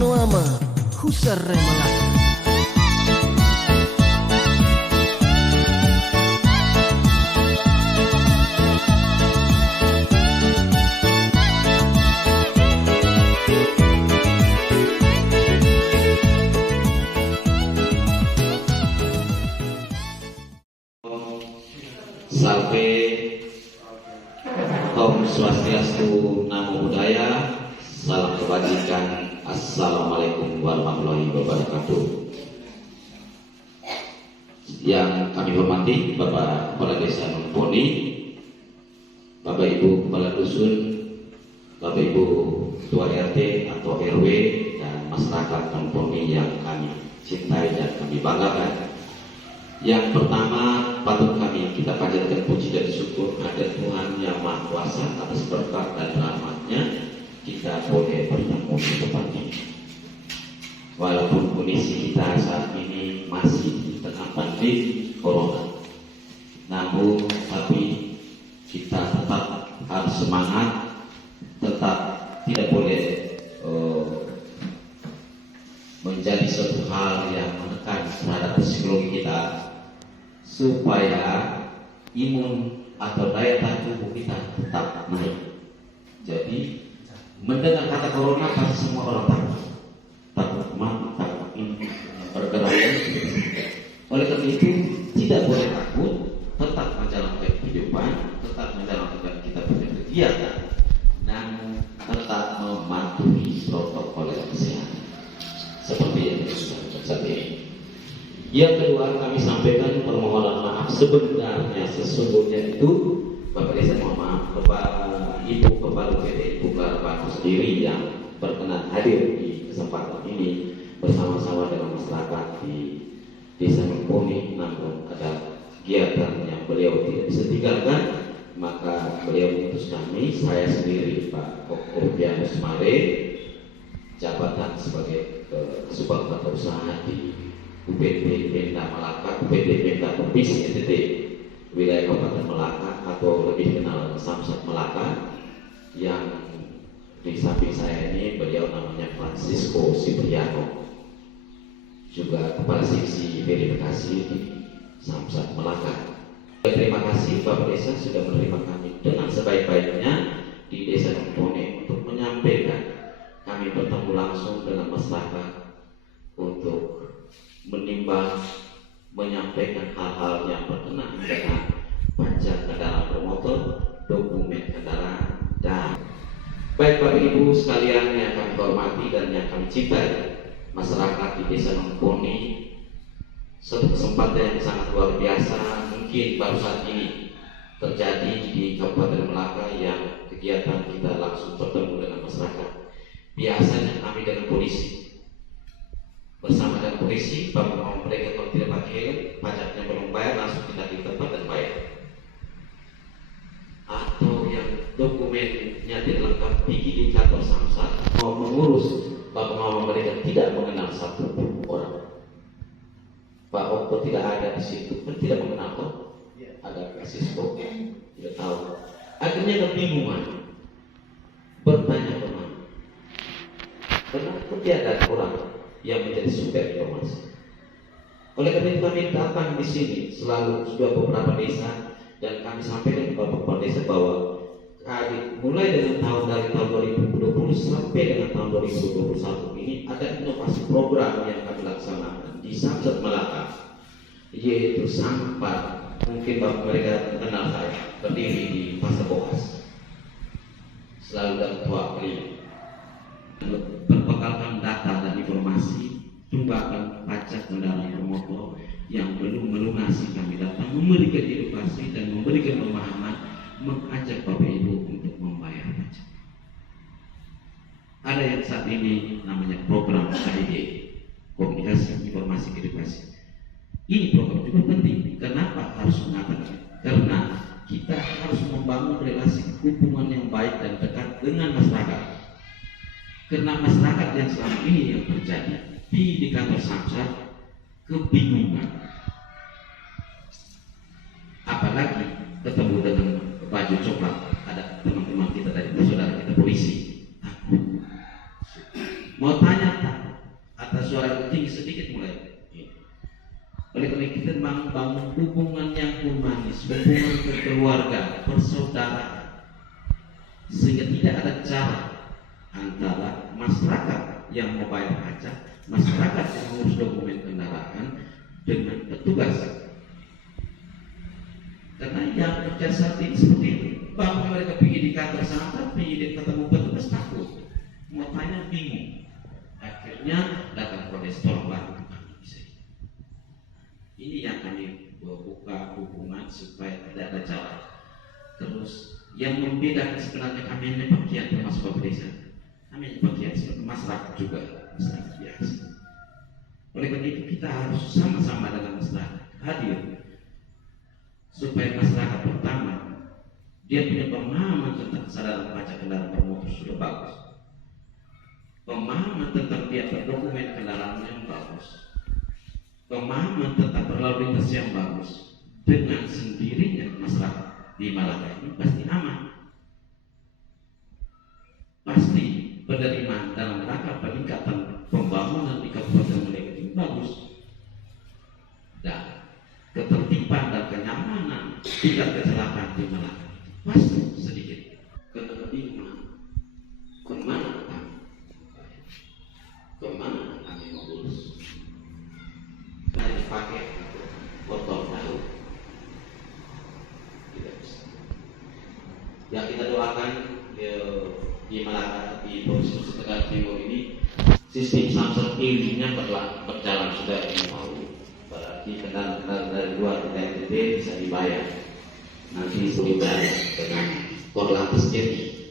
Noama Husare Malaka. Salve, Om Swastiastu, Namo Buddhaya, salam kebajikan, Assalamualaikum warahmatullahi wabarakatuh. Yang kami hormati Bapak Kepala Desa Nongponi, Bapak Ibu Kepala Dusun, Bapak Ibu Ketua RT atau RW, dan masyarakat Nongponi yang kami cintai dan kami banggakan. Yang pertama, patut kami kita panjatkan puji dan syukur kepada Tuhan Yang Maha Kuasa atas berkat dan rahmat-Nya kita boleh bertemu di tempat ini. Walaupun kondisi kita saat ini masih di tengah pandemi Corona, namun tapi kita tetap harus semangat, tetap tidak boleh menjadi suatu hal yang menekan terhadap psikologi kita, supaya imun atau daya tahan tubuh kita tetap naik. Jadi mendengar kata corona pasti semua orang takut mati, takut ini bergerak. Oleh karena itu tidak boleh takut, tetap menjalankan kehidupan, tetap menjalankan kita berkegiatan, namun tetap mematuhi protokol kesehatan seperti yang sudah saat ini. Yang kedua, kami sampaikan permohonan maaf sebenarnya sesungguhnya itu Bapak Desa mohon maaf kepada Ibu Kepala PT Buka Batu sendiri yang berkenan hadir di kesempatan ini bersama-sama dengan masyarakat di Desa Nongponi, namun ada kegiatan yang beliau tidak bisa tinggalkan, maka beliau mengutus kami, saya sendiri Pak Kopianus Mare, jabatan sebagai Kesubag Tata Usaha di UPT Pemda Malaka, UPT Pemda Provinsi NTT wilayah Kabupaten Malaka atau lebih dikenal Samsat Malaka. Yang di samping saya ini beliau namanya Francisco Sipriano, juga Kepala Seksi Verifikasi di Samsat Malaka. Terima kasih Bapak Desa sudah menerima kami dengan sebaik-baiknya di Desa Nongponi untuk menyampaikan kami bertemu langsung dengan masyarakat untuk menimbang, menyampaikan hal-hal yang berkenaan dengan pajak kendaraan bermotor, dokumen kendaraan, dan baik Bapak Ibu sekalian yang kami hormati dan yang kami cintai, masyarakat di Desa Nongponi, suatu kesempatan yang sangat luar biasa mungkin baru saat ini terjadi di Kabupaten Malaka yang kegiatan kita langsung bertemu dengan masyarakat. Biasanya kami dengan polisi, bersama dengan polisi, bahwa mereka kalau tidak pakai helm, pajaknya belum bayar, langsung tindak di tempat dan bayar. Atau yang dokumennya tidak lengkap pergi di kantor Samsat, mau mengurus bahwa mereka tidak mengenal satu orang. Pak Oko tidak ada di situ, kan tidak mengenal toh? Ada Francisco, tidak tahu. Akhirnya kebingungan, bertanya kemana? Kenapa tidak ada orang yang menjadi sumber informasi? Oleh karena itu kami datang di sini selalu sudah beberapa desa dan kami sampaikan kepada Bapak Desa bahwa mulai dengan dari tahun 2020 sampai dengan tahun 2021 ini ada inovasi program yang kami laksanakan di Samsat Malaka, yaitu Sampat. Mungkin Bapak mereka kenal saya, berdiri di Pasar Boas, selalu dan tua kelima, berbekalkan data dan informasi tunggakan pajak kendaraan bermotor yang belum melunasi. Kami datang memberikan edukasi dan memberikan pemahaman, mengajak Bapak Ibu untuk membayar pajak. Ada yang saat ini namanya program KID, Komunikasi Informasi Edukasi. Ini program juga penting. Kenapa harus mengatakan? Karena kita harus membangun relasi hubungan yang baik dan dekat dengan masyarakat. Karena masyarakat yang selama ini yang terjadi di kantor Samsat kebingungan, apalagi ketemu dengan baju coklat, ada teman-teman kita dari saudara kita polisi, takut mau tanya tak membangun hubungan yang humanis, hubungan kekeluargaan, persaudaraan, sehingga tidak ada jarak antara masyarakat yang membayar pajak, masyarakat yang mengurus dokumen kendaraan dengan petugas. Karena yang terjadi saat ini seperti itu, bahwa mereka pergi di kantor sana, tapi ketemu petugas takut, mau tanya bingung, akhirnya datang protes tolong bantu kami. Ini yang kami buka hubungan supaya tidak ada jarak. Terus yang membedakan sebenarnya kami hanya bagian termasuk Bapak Desa. Kami hanya bagian masyarakat juga, masyarakat biasa. Oleh karena itu kita harus sama-sama dengan masyarakat hadir supaya masyarakat pertama dia punya pemahaman tentang kesadaran pajak kendaraan bermotor sudah bagus, pemahaman tentang dia berdokumen kendaraan yang bagus, pemahaman tentang berlalu lintas yang bagus. Dengan sendirinya masyarakat di Malaka ini pasti aman, pasti penerimaan dalam rangka peningkatan pembangunan di Kabupaten Malaka itu bagus, dan ketertiban dan kenyamanan tidak kecelakaan di Malaka pasti sedikit. Kebingungan kemana kami mengurus, hanya dipakai botol tahu tidak bisa. Yang kita doakan di Malaka, di Provinsi Nusa Tenggara Timur ini, sistem Samsung ini-nya berjalan sudah mau. Berarti kendaraan dari luar kita NTT bisa dibayar. Nanti dibayar dengan korlantas kiri.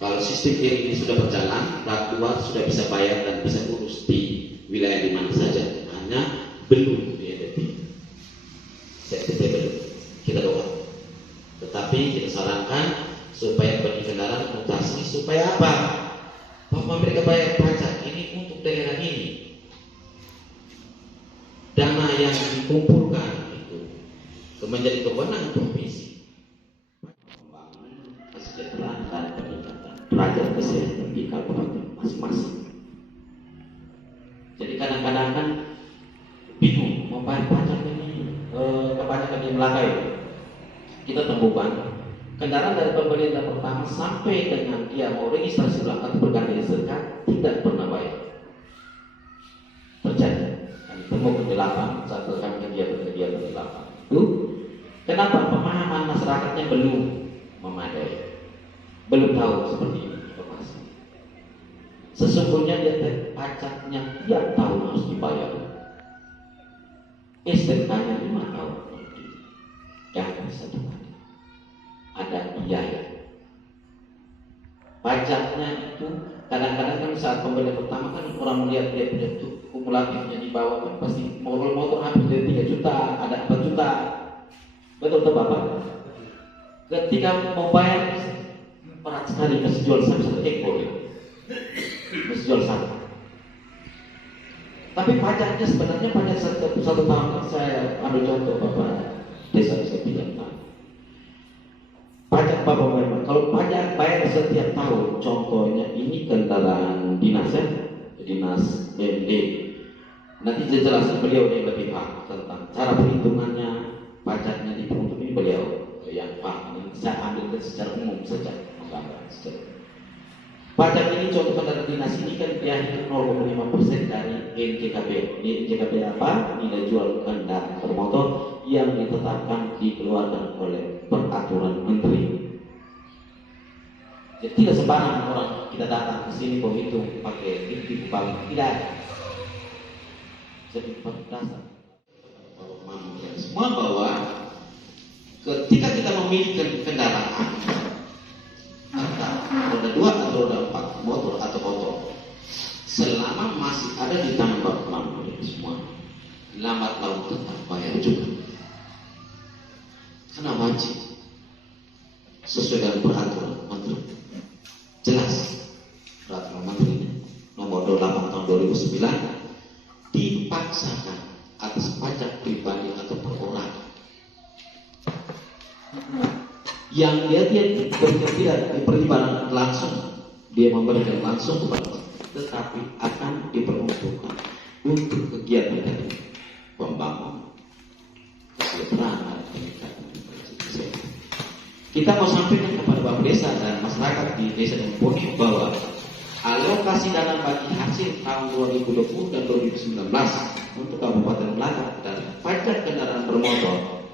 Kalau sistem kiri ini sudah berjalan, plat luar sudah bisa bayar dan bisa urus di wilayah di mana saja. Hanya belum di NTT. NTT belum. Kita doa. Tetapi kita sarankan supaya bagi kendaraan mutasi, supaya apa? Bahwa mereka bayar pajak ini untuk daerah ini. Dana yang dikumpulkan itu menjadi kewenangan provinsi. Membangun kesejahteraan dan peningkatan derajat kesehatan di kabupaten masing-masing. Jadi kadang-kadang kan bingung mau bayar pajak ini, kepajakan di Melaka itu. Kita temukan kendaraan dari pemerintah pertama sampai dengan dia mau registrasi ulang atau berganti sertifikat tidak pernah bayar. Terjadi. Temu kegelapan saat kami kegiatan kegelapan itu. Kenapa pemahaman masyarakatnya belum memadai, belum tahu seperti ini informasi. Sesungguhnya dia pajaknya tiap tahun harus dibayar. STNK-nya 5 tahun jangan bisa dibayar. Ada biaya. Pajaknya itu kadang-kadang kan saat pembelian pertama kan orang melihat dia punya kumulatifnya di bawah kan pasti motor habis dari 3 juta, ada 4 juta. Betul Bapak? Ketika mau bayar berat sekali, mesti jual satu ekor, mesti jual satu. Tapi pajaknya sebenarnya pajak satu tahun. Saya ambil contoh Bapak Desa saya bilang. Pajak Bapak bayar. Kalau pajak bayar setiap tahun, contohnya ini kendaraan dinas ya, dinas BMD. Nanti jelaskan beliau yang lebih paham tentang cara perhitungannya, pajaknya dihitung ini beliau yang paham. Saya ambil secara umum saja, menggambarkan secara. Pajak ini contoh kendaraan dinas ini kan dia 0,5% dari NJKB. NJKB apa? Nilai jual kendaraan bermotor yang ditetapkan dikeluarkan oleh peraturan menteri. Jadi tidak sembarangan orang kita datang ke sini menghitung pakai titik paling tidak ada. Jadi berdasar semua bahwa ketika kita memiliki kendaraan roda 2 atau roda 4, motor atau motor, selama masih ada di tangan Bapak Mampu semua, lambat laun tetap bayar juga. Karena wajib sesuai dengan peraturan menteri. Jelas peraturan menteri nomor 28 tahun 2009 dipaksakan atas pajak pribadi atau perorangan yang dia tidak dipertimbangkan langsung, dia memberikan langsung kepada, tetapi akan diperuntukkan untuk kegiatan dari pembangunan, Kita mau sampaikan kepada Bapak Desa dan masyarakat di Desa Demponi bahwa alokasi dana bagi hasil tahun 2020 dan 2019 untuk Kabupaten Melaka dari pajak kendaraan bermotor,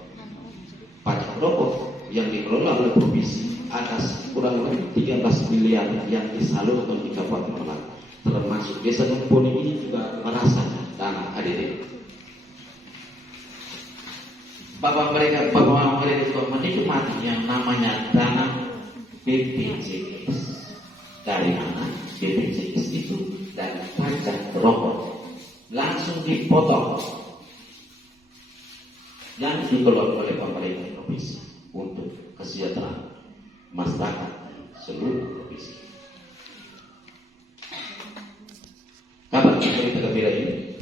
pajak rokok yang dikelola oleh provinsi atas kurang lebih 13 miliar yang disalurkan di Kabupaten Melaka, termasuk Desa Demponi ini juga merasakan dana ADD. Bapak mereka juga menikmati yang namanya dana BPJS. Dari mana BPJS itu? Dari pajak rokok langsung dipotong yang dikelola oleh pemerintah provinsi untuk kesejahteraan masyarakat seluruh provinsi. Kabar berita gembira ini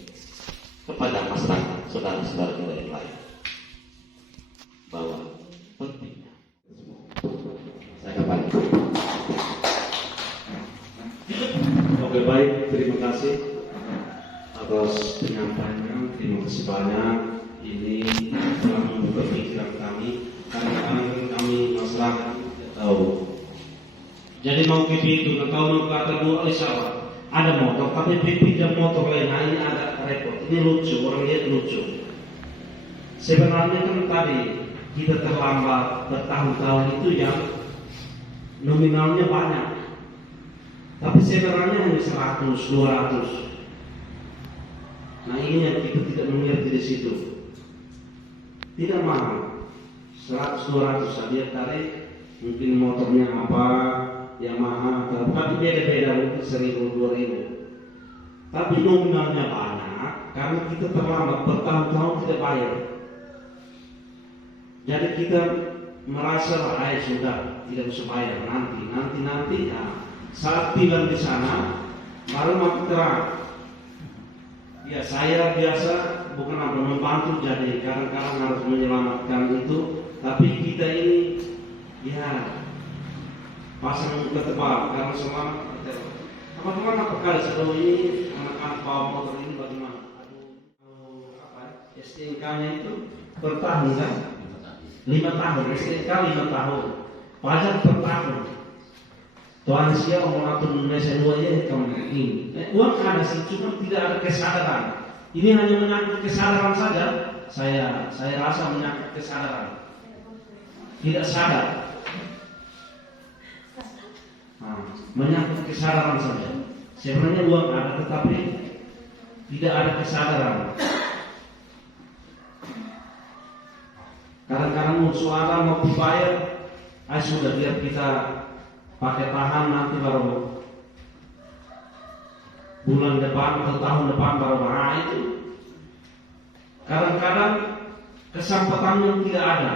kepada masyarakat saudara-saudara kita yang lain bahwa pentingnya saya kembali. Oke, baik, terima kasih atas penyampaiannya. Terima kasih banyak. Ini telah membuka pikiran kami karena kami masyarakat tidak tahu. Jadi mau PP itu nggak tahu kata dua oleh siapa? Ada motor, tapi PP dan motor lain. Nah, ini agak repot. Ini lucu, orang lihat lucu. Sebenarnya kan tadi kita terlambat bertahun-tahun itu yang nominalnya banyak, tapi sebenarnya hanya 100, 200. Nah ini yang kita tidak mengerti di situ. Tidak mahal, 100, 200 saja tarik. Mungkin motornya apa yang mahal, tapi beda-beda, mungkin 1.000, 2.000. Tapi nominalnya banyak karena kita terlambat bertahun-tahun tidak bayar. Jadi kita merasa sudah tidak bisa bayar nanti. Nah, saat tinggal di sana baru makin terang. Ya saya biasa bukan apa membantu, jadi kadang-kadang harus menyelamatkan itu. Tapi kita ini ya pasang muka tebal karena selamat. Teman-teman apa kali sejauh ini anak-anak bawa motor ini bagaimana? STNK-nya itu per tahun kan? 5 tahun, STNK 5 tahun, pajak per tahun. Tuan siapa mau atur Indonesia 2 ya kamu ini. Uang ada sih, cuma tidak ada kesadaran. Ini hanya menyangkut kesadaran saja. Saya rasa menyangkut kesadaran. Tidak sadar. Menyangkut kesadaran saja. Sebenarnya uang ada, tetapi tidak ada kesadaran. Kadang-kadang suara mau dibayar, sudah biar kita pakai tahan nanti baru bulan depan atau tahun depan baru itu. Kadang-kadang kesempatannya tidak ada.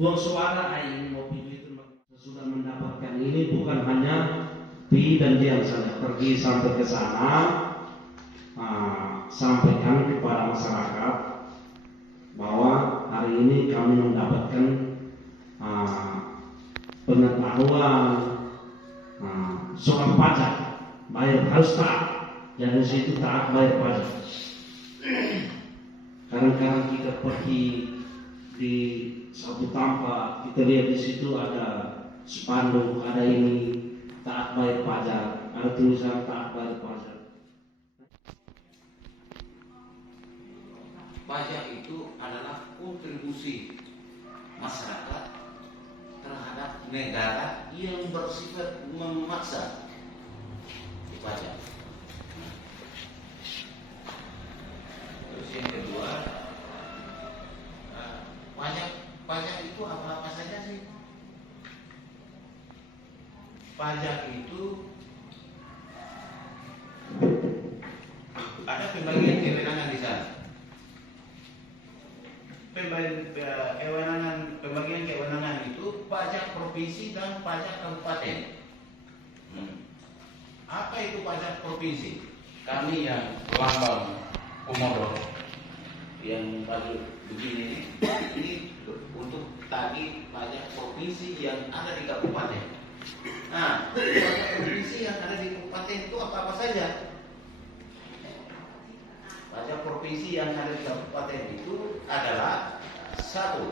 Uang suara ini mau itu sudah mendapatkan ini bukan hanya pi dan diam saja, pergi sampai ke sana, sampaikan kepada masyarakat bahwa hari ini kami mendapatkan pengetahuan soal pajak, bayar harus taat. Dari situ taat bayar pajak. Kadang-kadang kita pergi di satu tempat, kita lihat di situ ada spanduk, ada ini taat bayar pajak, ada tulisan taat bayar pajak. Pajak itu adalah kontribusi masyarakat terhadap negara yang bersifat memaksa pajak. Terus yang kedua, pajak itu apa saja sih? Pajak itu ada pembagian kewenangan di sana. Pembagian kewenangan itu pajak provinsi dan pajak kabupaten. Apa itu pajak provinsi? Kami yang lambang Komodo yang baju begini ini untuk tagih pajak provinsi yang ada di kabupaten. Nah, pajak provinsi yang ada di kabupaten itu apa saja? Pajak provinsi yang ada di kabupaten itu adalah 1.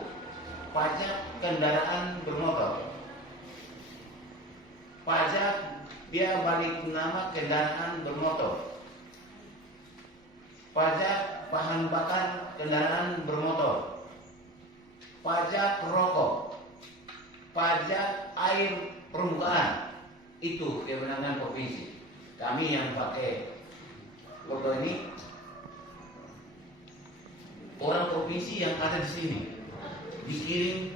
pajak kendaraan bermotor. Pajak dia balik nama kendaraan bermotor. Pajak bahan bakar kendaraan bermotor. Pajak rokok. Pajak air permukaan. Itu kewenangan provinsi. Kami yang pakai logo ini orang provinsi yang ada di sini dikirim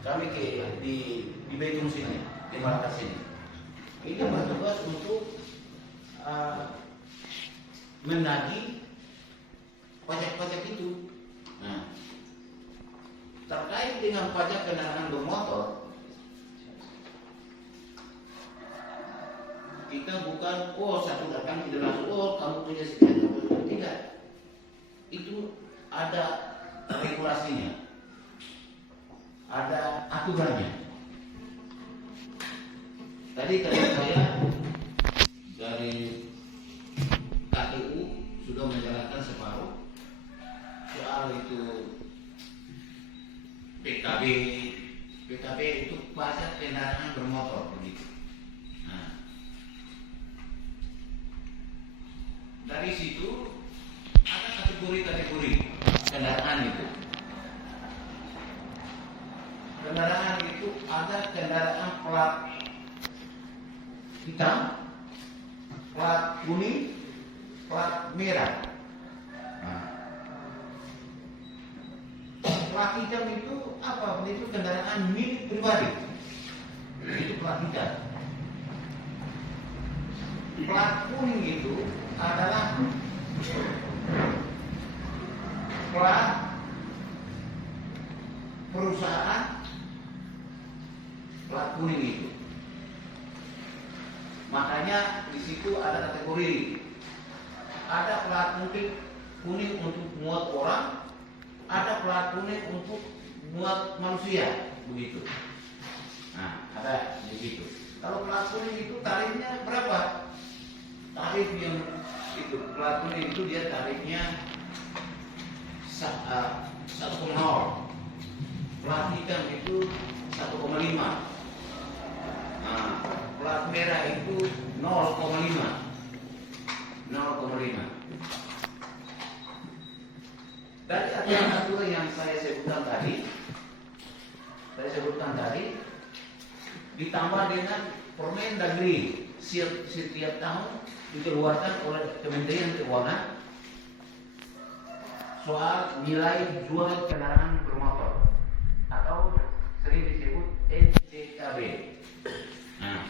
kami di Betung sini, di Makassar sini. Ini bertugas untuk menagih pajak-pajak itu. Nah, terkait dengan pajak kendaraan bermotor, kita bukan satu datang tidak langsung kamu punya sekian, tidak. Itu ada regulasinya, ada aturannya. Tadi saya dari KPU sudah menjalankan separuh soal itu PKB itu pajak kendaraan bermotor begitu. Nah, dari situ ada kategori-kategori kendaraan itu. Kendaraan itu ada kendaraan plat hitam, plat kuning, plat merah. Nah, plat hitam itu apa? Itu kendaraan milik pribadi. Itu plat hitam. Plat kuning itu adalah plat perusahaan. Plat kuning itu. Makanya di situ ada kategori. Ada plat kuning untuk muat orang, ada plat kuning untuk muat manusia, begitu. Nah, ada di situ. Kalau plat kuning itu tarifnya berapa? Tarif yang itu plat kuning itu dia tarifnya 1,0. Plat hitam itu 1,5. Nah, plat merah itu 0,5. Dari aturan yang saya sebutkan tadi, ditambah dengan Permendagri setiap tahun dikeluarkan oleh Kementerian Keuangan soal nilai jual kendaraan bermotor atau sering disebut NCKB. Nah,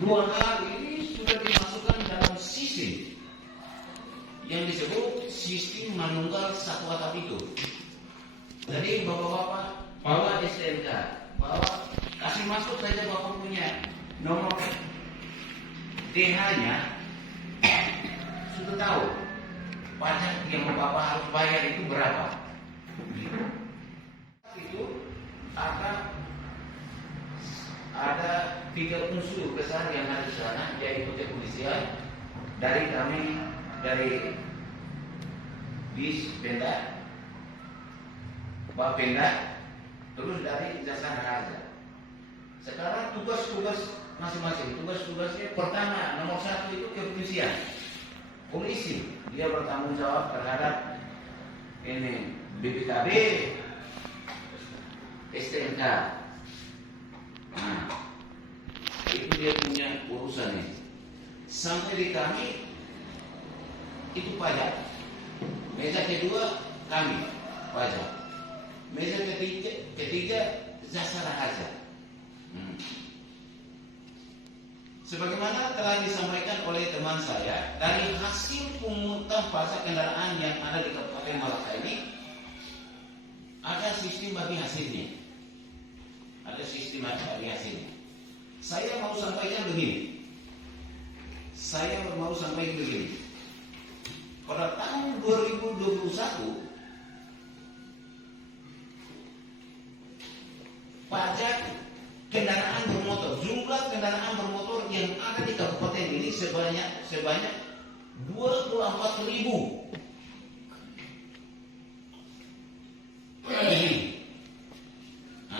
dua hal ini sudah dimasukkan dalam sistem yang disebut sistem manunggal satu atap itu. Jadi bapak-bapak bawa STNK, kasih masuk saja bapak punya nomor DH-nya, sudah tahu pajak yang bapak harus bayar itu berapa. Itu ada 3 unsur besar yang ada di sana, yaitu kepolisian, dari kami dari Dispenda, Bapenda, terus dari jasa marga. Sekarang tugas-tugas masing-masing. Tugas-tugasnya pertama, nomor 1 itu kepolisian. Polisi dia bertanggung jawab terhadap ini BPKB, STNK. Nah, itu dia punya urusannya. Sampai di kami itu pajak. Meja kedua kami pajak. Meja ketiga jasa raja. Sebagaimana telah disampaikan oleh teman saya, dari hasil pungutan pajak kendaraan yang ada di Kabupaten Malaka ini ada sistem bagi hasilnya. Saya mau sampaikan begini. Pada tahun 2021 pajak kendaraan bermotor, jumlah kendaraan bermotor yang ada di kabupaten ini sebanyak 24.000. Nah,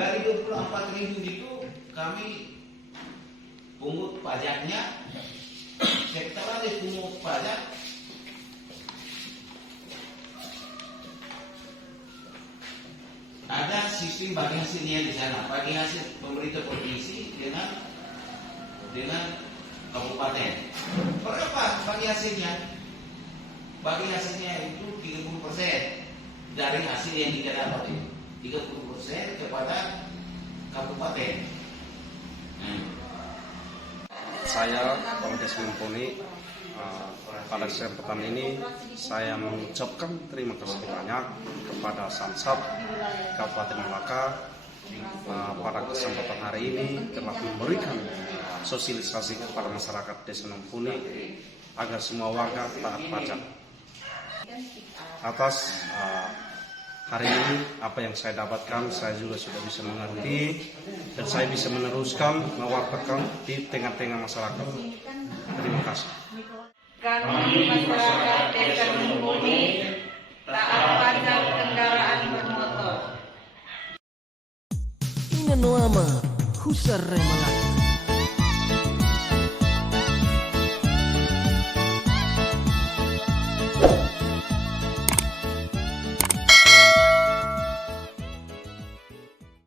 Dari 24.000 itu kami pungut pajaknya, setelah dipungut pajak ada sistem bagi hasilnya di sana, bagi hasil pemerintah provinsi dengan kabupaten. Berapa bagi hasilnya? Bagi hasilnya itu 30% dari hasil yang kita dapat itu. 30% kepada kabupaten. Saya Polres Mumpuni, pada kesempatan ini saya mengucapkan terima kasih banyak kepada Samsat Kabupaten Malaka pada kesempatan hari ini telah memberikan sosialisasi kepada masyarakat Desa Mumpuni agar semua warga taat pajak. Atas hari ini apa yang saya dapatkan saya juga sudah bisa mengerti dan saya bisa meneruskan mewartakan di tengah-tengah masyarakat. Terima kasih. Kami masyarakat Desa Mumpuni taat pajak kendaraan bermotor. Ina noama husar remalaka.